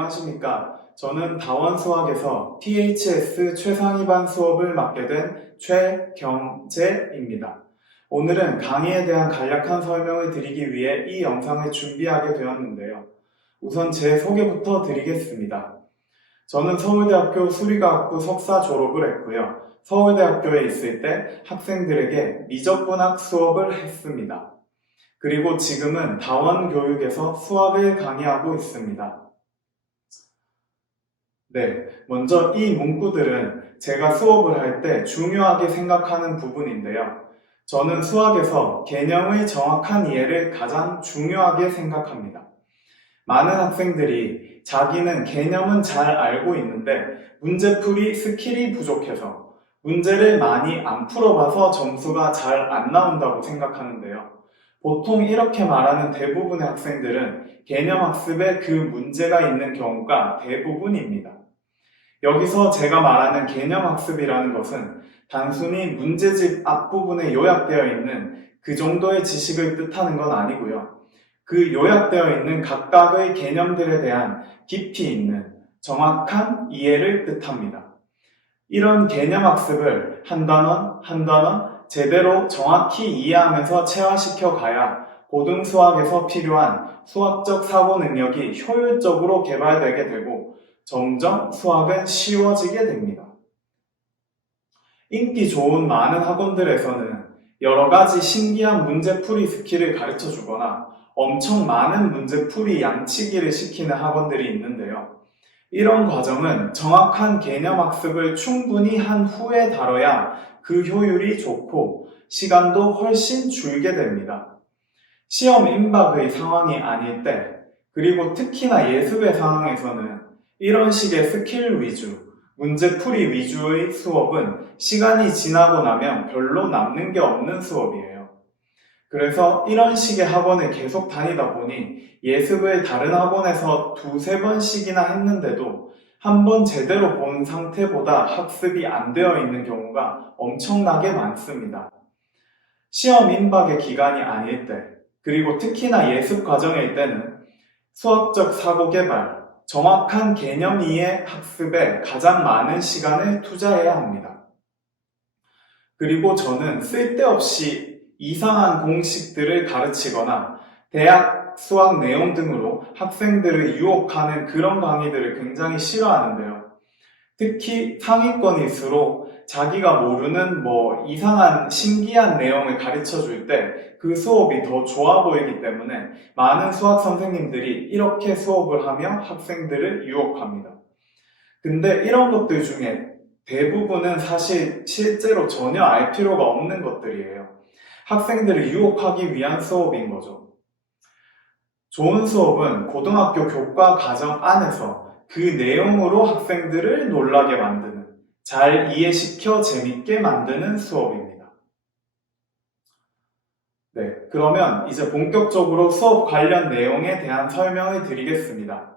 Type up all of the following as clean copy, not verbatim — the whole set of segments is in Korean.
안녕하십니까. 저는 다원수학에서 PHS 최상위반 수업을 맡게 된 최경재입니다. 오늘은 강의에 대한 간략한 설명을 드리기 위해 이 영상을 준비하게 되었는데요. 우선 제 소개부터 드리겠습니다. 저는 서울대학교 수리과학부 석사 졸업을 했고요. 서울대학교에 있을 때 학생들에게 미적분학 수업을 했습니다. 그리고 지금은 다원교육에서 수학을 강의하고 있습니다. 먼저 이 문구들은 제가 수업을 할 때 중요하게 생각하는 부분인데요. 저는 수학에서 개념의 정확한 이해를 가장 중요하게 생각합니다. 많은 학생들이 자기는 개념은 잘 알고 있는데 문제풀이 스킬이 부족해서 문제를 많이 안 풀어봐서 점수가 잘 안 나온다고 생각하는데요. 보통 이렇게 말하는 대부분의 학생들은 개념 학습에 그 문제가 있는 경우가 대부분입니다. 여기서 제가 말하는 개념 학습이라는 것은 단순히 문제집 앞부분에 요약되어 있는 그 정도의 지식을 뜻하는 건 아니고요. 그 요약되어 있는 각각의 개념들에 대한 깊이 있는 정확한 이해를 뜻합니다. 이런 개념 학습을 한 단원 한 단원 제대로 정확히 이해하면서 체화시켜 가야 고등수학에서 필요한 수학적 사고 능력이 효율적으로 개발되게 되고 점점 수학은 쉬워지게 됩니다. 인기 좋은 많은 학원들에서는 여러 가지 신기한 문제풀이 스킬을 가르쳐 주거나 엄청 많은 문제풀이 양치기를 시키는 학원들이 있는데요. 이런 과정은 정확한 개념 학습을 충분히 한 후에 다뤄야 그 효율이 좋고 시간도 훨씬 줄게 됩니다. 시험 임박의 상황이 아닐 때, 그리고 특히나 예습의 상황에서는 이런 식의 스킬 위주, 문제풀이 위주의 수업은 시간이 지나고 나면 별로 남는 게 없는 수업이에요. 그래서 이런 식의 학원을 계속 다니다 보니 예습을 다른 학원에서 두세 번씩이나 했는데도 한 번 제대로 본 상태보다 학습이 안 되어 있는 경우가 엄청나게 많습니다. 시험 임박의 기간이 아닐 때, 그리고 특히나 예습 과정일 때는 수학적 사고 개발, 정확한 개념 이해 학습에 가장 많은 시간을 투자해야 합니다. 그리고 저는 쓸데없이 이상한 공식들을 가르치거나 대학 수학 내용 등으로 학생들을 유혹하는 그런 강의들을 굉장히 싫어하는데요. 특히 상위권일수록 자기가 모르는 이상한 신기한 내용을 가르쳐 줄 때 그 수업이 더 좋아 보이기 때문에 많은 수학 선생님들이 이렇게 수업을 하며 학생들을 유혹합니다. 근데 이런 것들 중에 대부분은 사실 실제로 전혀 알 필요가 없는 것들이에요. 학생들을 유혹하기 위한 수업인 거죠. 좋은 수업은 고등학교 교과 과정 안에서 그 내용으로 학생들을 놀라게 만드는, 잘 이해시켜 재밌게 만드는 수업입니다. 그러면 이제 본격적으로 수업 관련 내용에 대한 설명을 드리겠습니다.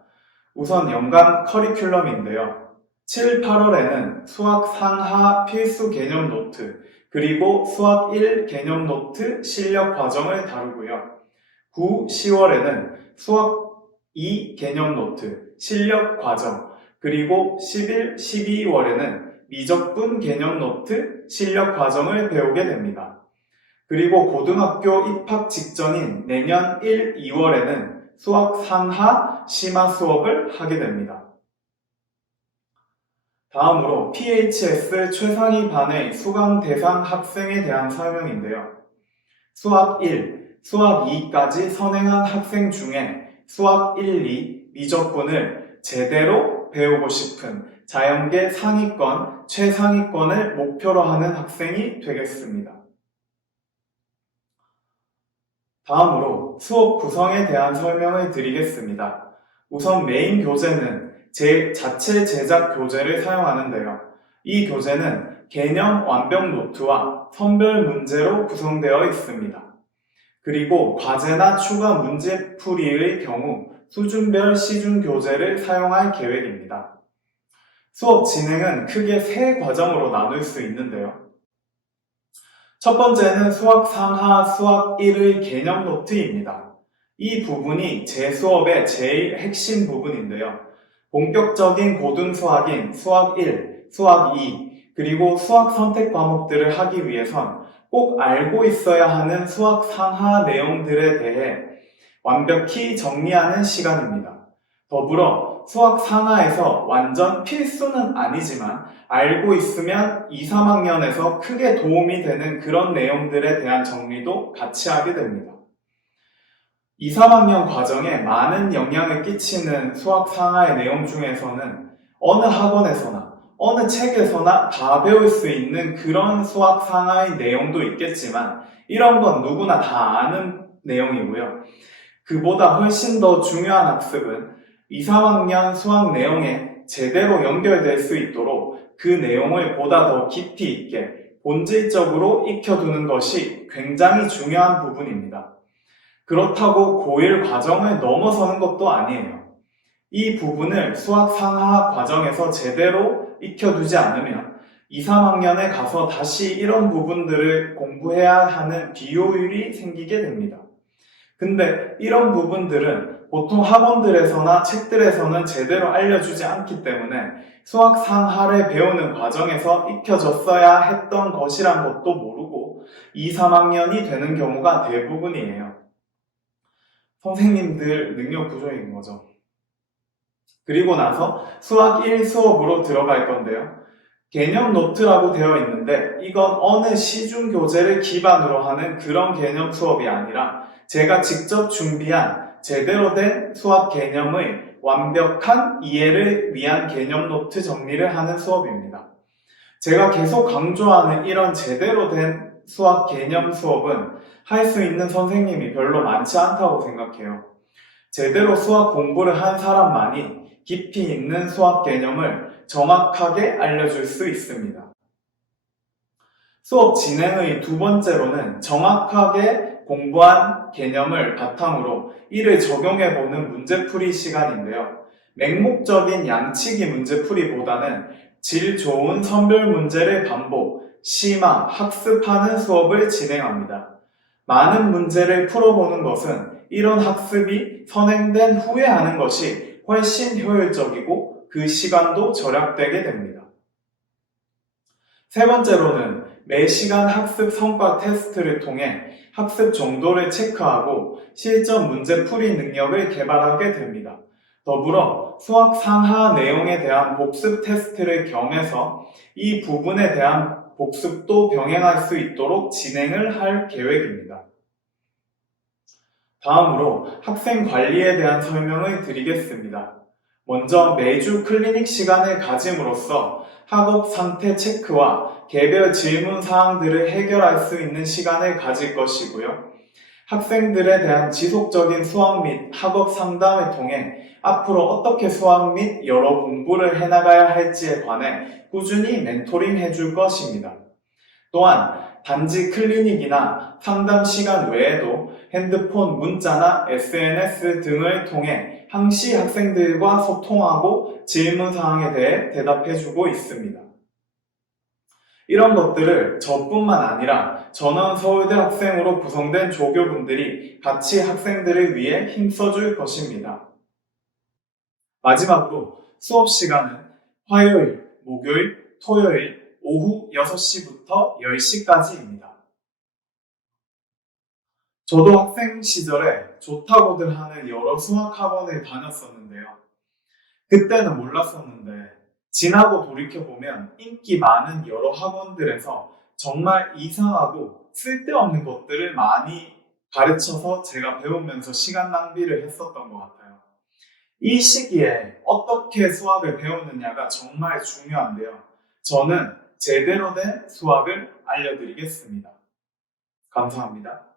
우선 연간 커리큘럼인데요. 7, 8월에는 수학 상하 필수 개념 노트, 그리고 수학 1 개념 노트 실력 과정을 다루고요. 9, 10월에는 수학 2 개념 노트, 실력 과정, 그리고 11, 12월에는 미적분 개념 노트, 실력 과정을 배우게 됩니다. 그리고 고등학교 입학 직전인 내년 1, 2월에는 수학 상하 심화 수업을 하게 됩니다. 다음으로 PHS 최상위 반의 수강 대상 학생에 대한 설명인데요. 수학 1, 수학 2까지 선행한 학생 중에 수학 1, 2, 미적분을 제대로 배우고 싶은 자연계 상위권, 최상위권을 목표로 하는 학생이 되겠습니다. 다음으로 수업 구성에 대한 설명을 드리겠습니다. 우선 메인 교재는 제 자체 제작 교재를 사용하는데요. 이 교재는 개념 완벽 노트와 선별 문제로 구성되어 있습니다. 그리고 과제나 추가 문제풀이의 경우 수준별 시중 교재를 사용할 계획입니다. 수업 진행은 크게 3과정으로 나눌 수 있는데요. 첫 번째는 수학 상하 수학 1의 개념 노트입니다. 이 부분이 제 수업의 제일 핵심 부분인데요. 본격적인 고등수학인 수학 1, 수학 2, 그리고 수학 선택 과목들을 하기 위해선 꼭 알고 있어야 하는 수학 상하 내용들에 대해 완벽히 정리하는 시간입니다. 더불어 수학 상하에서 완전 필수는 아니지만 알고 있으면 2, 3학년에서 크게 도움이 되는 그런 내용들에 대한 정리도 같이 하게 됩니다. 2, 3학년 과정에 많은 영향을 끼치는 수학 상하의 내용 중에서는 어느 학원에서나 어느 책에서나 다 배울 수 있는 그런 수학 상하의 내용도 있겠지만 이런 건 누구나 다 아는 내용이고요. 그보다 훨씬 더 중요한 학습은 2, 3학년 수학 내용에 제대로 연결될 수 있도록 그 내용을 보다 더 깊이 있게 본질적으로 익혀두는 것이 굉장히 중요한 부분입니다. 그렇다고 고1 과정을 넘어서는 것도 아니에요. 이 부분을 수학 상하 과정에서 제대로 익혀두지 않으면 2, 3학년에 가서 다시 이런 부분들을 공부해야 하는 비효율이 생기게 됩니다. 근데 이런 부분들은 보통 학원들에서나 책들에서는 제대로 알려주지 않기 때문에 수학 상하를 배우는 과정에서 익혀졌어야 했던 것이란 것도 모르고 2, 3학년이 되는 경우가 대부분이에요. 선생님들 능력 부족인 거죠. 그리고 나서 수학 1 수업으로 들어갈 건데요. 개념 노트라고 되어 있는데 이건 어느 시중 교재를 기반으로 하는 그런 개념 수업이 아니라 제가 직접 준비한 제대로 된 수학 개념의 완벽한 이해를 위한 개념 노트 정리를 하는 수업입니다. 제가 계속 강조하는 이런 제대로 된 수학 개념 수업은 할 수 있는 선생님이 별로 많지 않다고 생각해요. 제대로 수학 공부를 한 사람만이 깊이 있는 수학 개념을 정확하게 알려줄 수 있습니다. 수업 진행의 두 번째로는 정확하게 공부한 개념을 바탕으로 이를 적용해보는 문제풀이 시간인데요. 맹목적인 양치기 문제풀이보다는 질 좋은 선별 문제를 반복, 심화, 학습하는 수업을 진행합니다. 많은 문제를 풀어보는 것은 이런 학습이 선행된 후에 하는 것이 훨씬 효율적이고 그 시간도 절약되게 됩니다. 세 번째로는 매 시간 학습 성과 테스트를 통해 학습 정도를 체크하고 실전 문제풀이 능력을 개발하게 됩니다. 더불어 수학 상하 내용에 대한 복습 테스트를 겸해서 이 부분에 대한 복습도 병행할 수 있도록 진행을 할 계획입니다. 다음으로 학생 관리에 대한 설명을 드리겠습니다. 먼저 매주 클리닉 시간을 가짐으로써 학업 상태 체크와 개별 질문 사항들을 해결할 수 있는 시간을 가질 것이고요. 학생들에 대한 지속적인 수학 및 학업 상담을 통해 앞으로 어떻게 수학 및 여러 공부를 해나가야 할지에 관해 꾸준히 멘토링 해줄 것입니다. 또한 단지 클리닉이나 상담 시간 외에도 핸드폰, 문자나 SNS 등을 통해 항시 학생들과 소통하고 질문사항에 대해 대답해주고 있습니다. 이런 것들을 저뿐만 아니라 전원 서울대 학생으로 구성된 조교분들이 같이 학생들을 위해 힘써줄 것입니다. 마지막으로 수업 시간은 화요일, 목요일, 토요일 오후 6시부터 10시까지입니다. 저도 학생 시절에 좋다고들 하는 여러 수학학원을 다녔었는데요. 그때는 몰랐었는데 지나고 돌이켜보면 인기 많은 여러 학원들에서 정말 이상하고 쓸데없는 것들을 많이 가르쳐서 제가 배우면서 시간 낭비를 했었던 것 같아요. 이 시기에 어떻게 수학을 배우느냐가 정말 중요한데요. 저는 제대로 된 수학을 알려드리겠습니다. 감사합니다.